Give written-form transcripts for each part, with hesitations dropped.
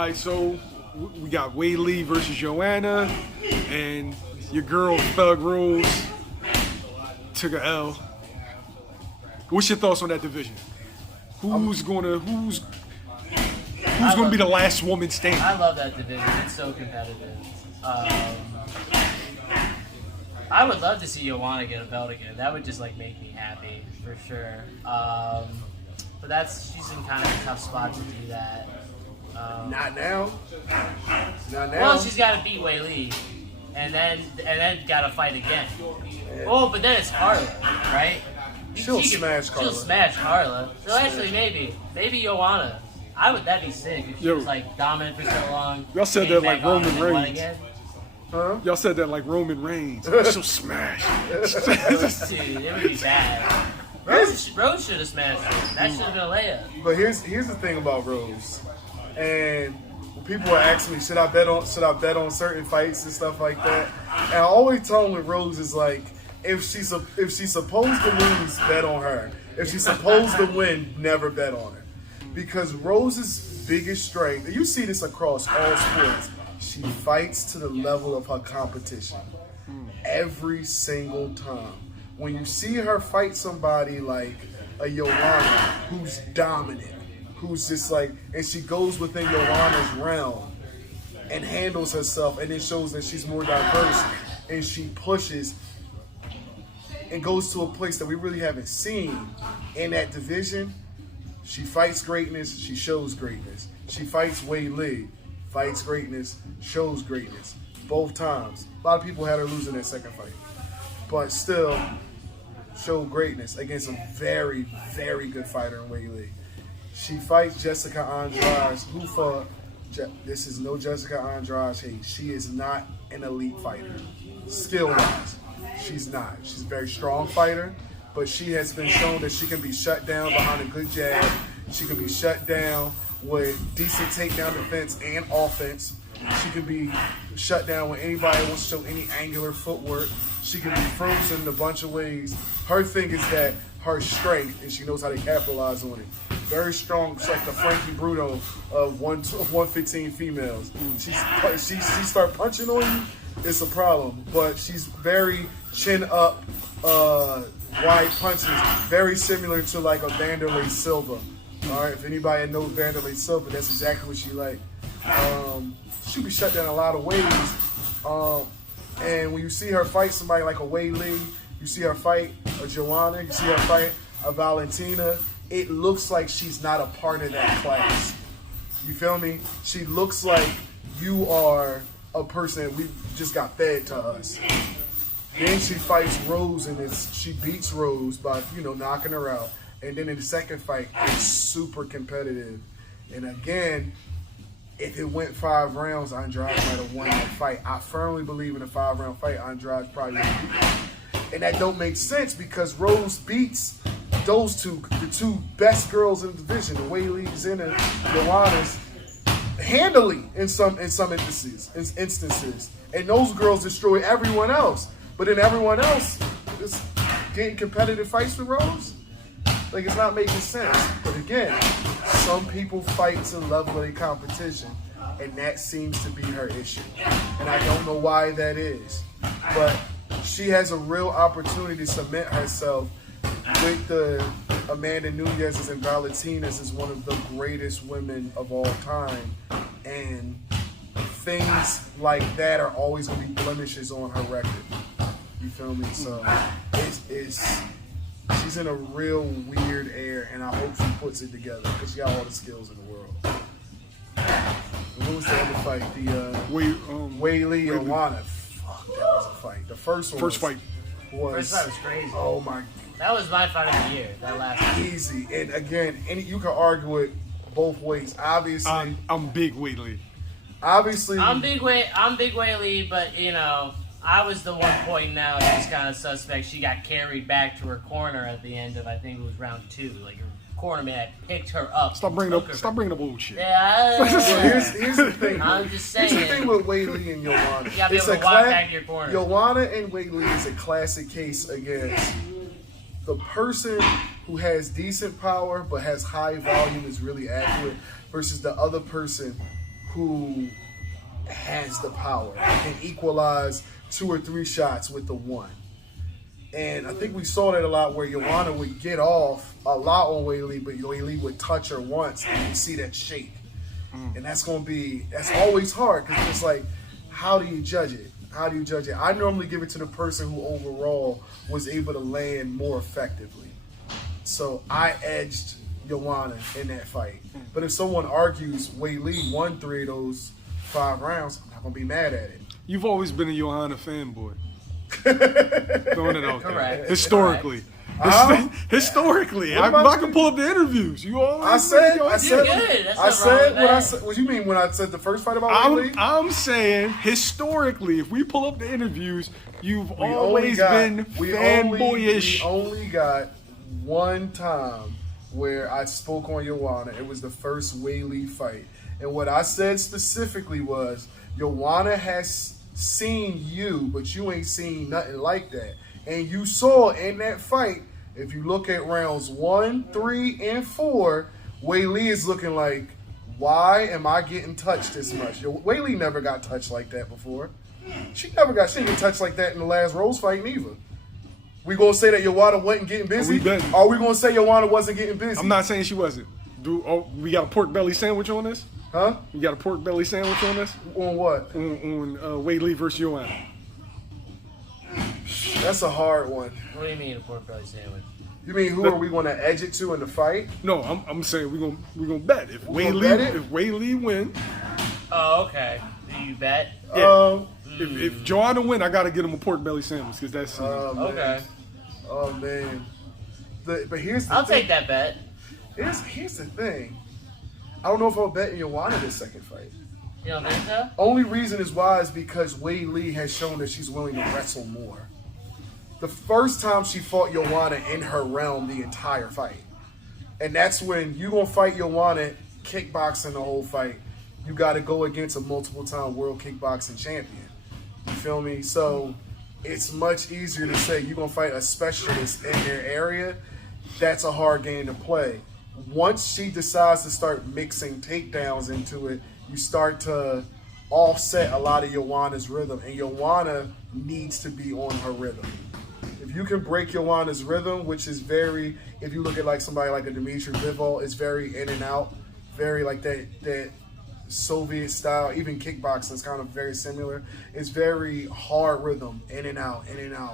right, so we got Weili versus Joanna, and your girl Thug Rose took a L. What's your thoughts on that division? Who's gonna be the last woman standing? I love that division. It's so competitive. I would love to see Joanna get a belt again. That would just like make me happy for sure. But she's in kind of a tough spot to do that. Not now. Well, she's got to beat Weili, and then got to fight again. Yeah. Oh, but then it's Carla, right? She'll smash Carla. She'll smash Carla. So actually, maybe Joanna. That'd be sick if she was like dominant for so long. Y'all said that like Roman Reigns. Huh? Y'all said that like Roman Reigns. She'll smash. Dude, it would be bad. Rose should have smashed her. That should have been a layup. But here's the thing about Rose, and people are asking me, should I bet on certain fights and stuff like that? And I always tell them with Rose is like, if she's supposed to lose, bet on her. If she's supposed to win, never bet on her, because Rose's biggest strength, and you see this across all sports, she fights to the level of her competition every single time. When you see her fight somebody like a Joanna who's dominant, who's just like, and she goes within Joanna's realm and handles herself, and it shows that she's more diverse, and she pushes and goes to a place that we really haven't seen in that division. She fights greatness, she shows greatness. She fights Weili, fights greatness, shows greatness. Both times. A lot of people had her losing that second fight, but still showed greatness against a very, very good fighter in Weili. She fights Jessica Andrade, who fought. This is no Jessica Andrade hate. She is not an elite fighter, skill-wise. She's not. She's a very strong fighter, but she has been shown that she can be shut down behind a good jab. She can be shut down with decent takedown defense and offense. She can be shut down when anybody wants to show any angular footwork. She can be frozen in a bunch of ways. Her thing is that her strength, and she knows how to capitalize on it. Very strong. It's like the Frankie Bruno of 115 females. She start punching on you, it's a problem. But she's very chin up, wide punches, very similar to like a Vanderlei Silva. All right, if anybody knows Vanderlei Silva, that's exactly what she like. She be shut down a lot of ways. And when you see her fight somebody like a Weili, you see her fight a Joanna, you see her fight a Valentina, it looks like she's not a part of that class. You feel me? She looks like you are a person we just got fed to us. Then she fights Rose, and she beats Rose by knocking her out. And then in the second fight, it's super competitive. And again, if it went 5 rounds, Andrade might have won that fight. I firmly believe in a 5-round fight, Andrade probably would have beat her. And that don't make sense because Rose beats those two, the two best girls in the division, the Weili's and the Joannas, handily in some instances. And those girls destroy everyone else. But then everyone else is getting competitive fights with Rose. Like, it's not making sense. But again, some people fight to the level of their competition, and that seems to be her issue. And I don't know why that is. But she has a real opportunity to cement herself with the Amanda Nunes's and Valentina's as one of the greatest women of all time. And things like that are always going to be blemishes on her record. You feel me? So she's in a real weird air, and I hope she puts it together because she got all the skills in the world. And what was the other fight? The Weili Joanna. Fuck, that was a fight. The first fight was crazy. Oh my! That was my fight of the year. That last one. Easy. And again, you can argue it both ways. Obviously, I'm big Weili. Obviously, I'm big Weili, but I was the one pointing out she's kind of suspect. She got carried back to her corner at the end of, I think it was round 2. Like, her cornerman had picked her up. Stop bringing up old shit. Yeah. Here's the thing. I'm just saying. Here's the thing with Weili and Joanna. You gotta be able to walk back to your corner. Joanna and Weili is a classic case against the person who has decent power but has high volume, is really accurate, versus the other person who has the power and equalize 2 or 3 shots with the one. And I think we saw that a lot where Joanna would get off a lot on Weili, but Weili would touch her once and you see that shake. And that's always hard because it's like, how do you judge it? How do you judge it? I normally give it to the person who overall was able to land more effectively. So I edged Joanna in that fight. But if someone argues Weili won 3 of those 5 rounds, I'm not going to be mad at it. You've always been a Joanna fanboy. Throwing it out there. Correct. Historically. Historically. What am I I can pull up the interviews. You always I said You're good. That's I nothing wrong said with what I that. said. What you mean when I said the first fight about Weili? I'm saying historically, if we pull up the interviews, you've always been fanboyish. We only got one time where I spoke on Joanna. It was the first Weili fight. And what I said specifically was, Joanna has seen you, but you ain't seen nothing like that. And you saw in that fight, if you look at rounds 1, 3, and 4, Weili is looking like, why am I getting touched this much? Weili never got touched like that before. She didn't get touched like that in the last Rose fight neither. We gonna say that Joanna wasn't getting busy? Are we gonna say Joanna wasn't getting busy? I'm not saying she wasn't. We got a pork belly sandwich on this? Huh? We got a pork belly sandwich on this? On what? On Weili versus Joanna. That's a hard one. What do you mean a pork belly sandwich? You mean who are we going to edge it to in the fight? No, I'm saying we're gonna bet if Weili win. Oh, okay. Do you bet? Yeah. If Joanna win, I gotta get him a pork belly sandwich because that's Okay. Oh man. But here's the I'll thing. take that bet. Here's the thing. I don't know if I'll bet in Joanna this second fight. You don't think so? Only reason is why is because Weili has shown that she's willing to wrestle more. The first time she fought Joanna in her realm the entire fight. And that's when you gonna fight Joanna kickboxing the whole fight. You gotta go against a multiple-time world kickboxing champion. You feel me? So it's much easier to say you're gonna fight a specialist in their area. That's a hard game to play. Once she decides to start mixing takedowns into it, you start to offset a lot of Joanna's rhythm, and Joanna needs to be on her rhythm. If you can break Joanna's rhythm, which is very, if you look at like somebody like a Dimitri Bivol, it's very in and out, very like that Soviet style, even kickboxing is kind of very similar. It's very hard rhythm, in and out,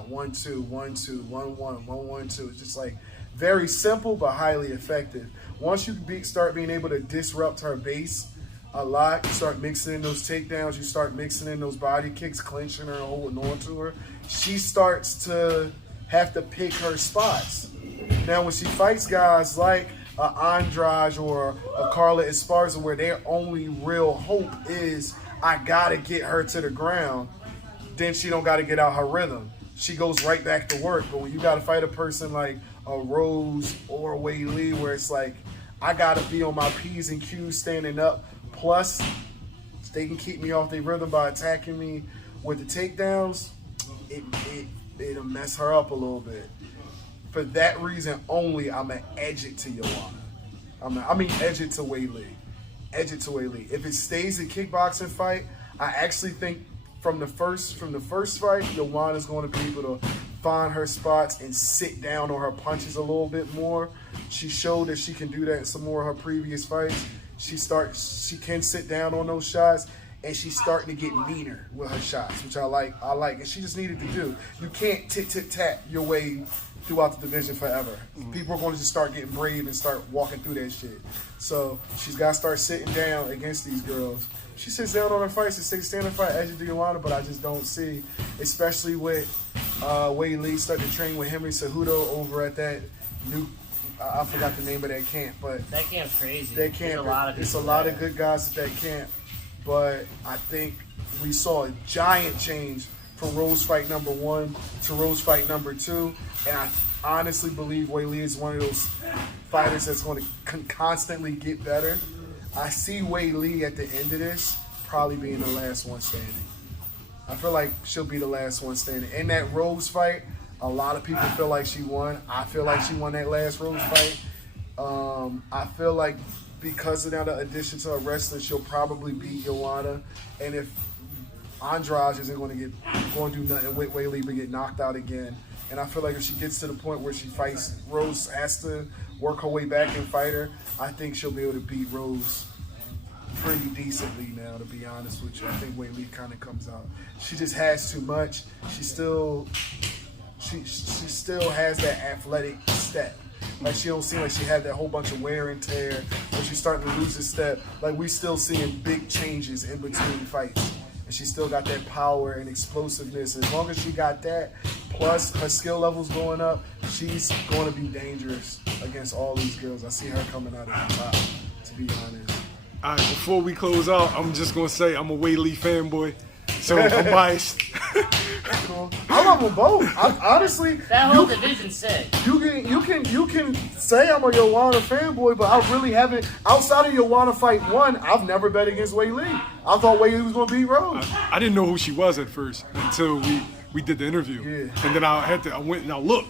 1 2 1 2 1 1 1 1 2. It's just like very simple but highly effective. Once you start being able to disrupt her base a lot, you start mixing in those takedowns, you start mixing in those body kicks, clinching her and holding on to her, she starts to have to pick her spots. Now when she fights guys like Andrade or a Carla Esparza, where their only real hope is, I gotta get her to the ground, then she don't gotta get out her rhythm. She goes right back to work. But when you gotta fight a person like a Rose or a Weili, where it's like, I gotta be on my P's and Q's standing up, plus they can keep me off their rhythm by attacking me with the takedowns, it'll mess her up a little bit. For that reason only, I'm going to edge it to Joanna. Edge it to Weili. Edge it to Weili. If it stays a kickboxing fight, I actually think from the first fight, Joanna's going to be able to find her spots and sit down on her punches a little bit more. She showed that she can do that in some more of her previous fights. She can sit down on those shots, and she's starting to get meaner with her shots, which I like, and she just needed to do. You can't tit-tit-tat your way throughout the division forever. People are going to just start getting brave and start walking through that shit. So she's got to start sitting down against these girls. She sits down on her fights and stays standing fight as you do Joanna, but I just don't see, especially with Weili starting to train with Henry Cejudo over at that new, I forgot the name of that camp, but that camp's crazy. That camp, it's a lot of good guys at that camp, but I think we saw a giant change from Rose fight number 1 to Rose fight number 2, and I honestly believe Weili is one of those fighters that's going to constantly get better. I see Weili at the end of this probably being the last one standing. I feel like she'll be the last one standing. In that Rose fight, a lot of people feel like she won. I feel like she won that last Rose fight. I feel like because of now the addition to a wrestler, she'll probably beat Joanna. And if Andrade isn't going to do nothing with Weili but get knocked out again. And I feel like if she gets to the point where she fights Rose, has to work her way back and fight her, I think she'll be able to beat Rose pretty decently now, to be honest with you. I think Weili kind of comes out. She just has too much. She still has that athletic step. Like, she don't seem like she had that whole bunch of wear and tear. When she's starting to lose a step, like, we still seeing big changes in between fights. And she still got that power and explosiveness. As long as she got that, plus her skill level's going up, she's going to be dangerous against all these girls. I see her coming out at the top, to be honest. All right, before we close out, I'm just going to say I'm a Weili fanboy, so I'm biased. I love them both. Honestly, that whole division's sick. You can say I'm a Joanna fanboy, but I really haven't. Outside of Joanna fight 1, I've never bet against Weili. I thought Weili was gonna beat Rose. I didn't know who she was at first until we did the interview, and then I went and I looked.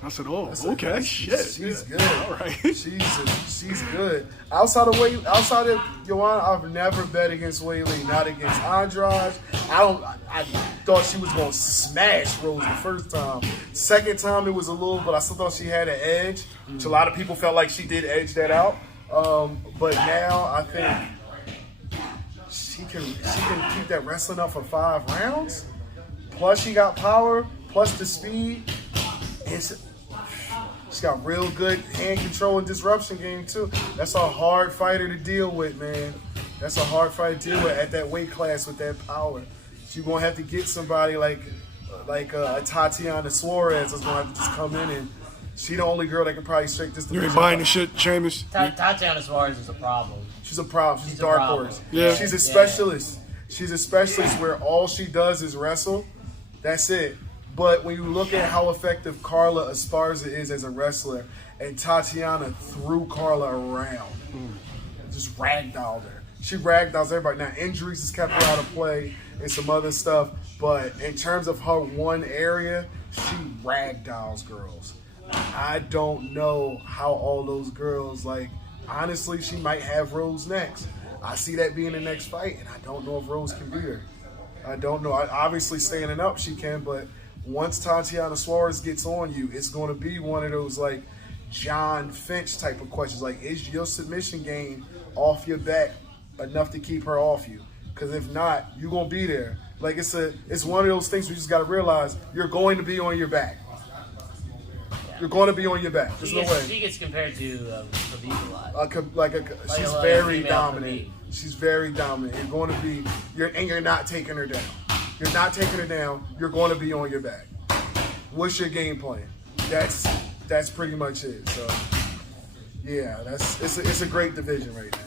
I said, "Oh, okay, shit, she's good. All right, she's good." Outside of Joanna, I've never bet against Weili, not against Andrade. I thought she was gonna smash Rose the first time. Second time it was a little, but I still thought she had an edge. Which a lot of people felt like she did edge that out. But now I think she can keep that wrestling up for 5 rounds. Plus she got power. Plus the speed. She's got real good hand control and disruption game too. That's a hard fighter to deal with, man. That's a hard fighter to deal with at that weight class with that power. You're gonna have to get somebody like a Tatiana Suarez is gonna have to just come in, and she the only girl that can probably straight this. You ain't buying the shit, Seamus. Tatiana Suarez is a problem. She's a problem. She's a dark horse. Yeah. She's a specialist. She's a specialist where all she does is wrestle. That's it. But when you look at how effective Carla Esparza is as a wrestler, and Tatiana threw Carla around, just ragdolled her. She ragdolls everybody. Now, injuries has kept her out of play and some other stuff, but in terms of her one area, she ragdolls girls. I don't know how all those girls, like, honestly, she might have Rose next. I see that being the next fight, and I don't know if Rose can beat her. I don't know. Obviously, standing up, she can, but once Tatiana Suarez gets on you, it's going to be one of those, like, John Finch type of questions. Like, is your submission game off your back enough to keep her off you? Because if not, you're going to be there. Like, it's one of those things we just got to realize you're going to be on your back. You're going to be on your back. There's no way. She gets compared to Khabib a lot. She's very dominant. She's very dominant. You're going to be, you're not taking her down. You're not taking her down. You're going to be on your back. What's your game plan? That's pretty much it. So, yeah, it's a great division right now.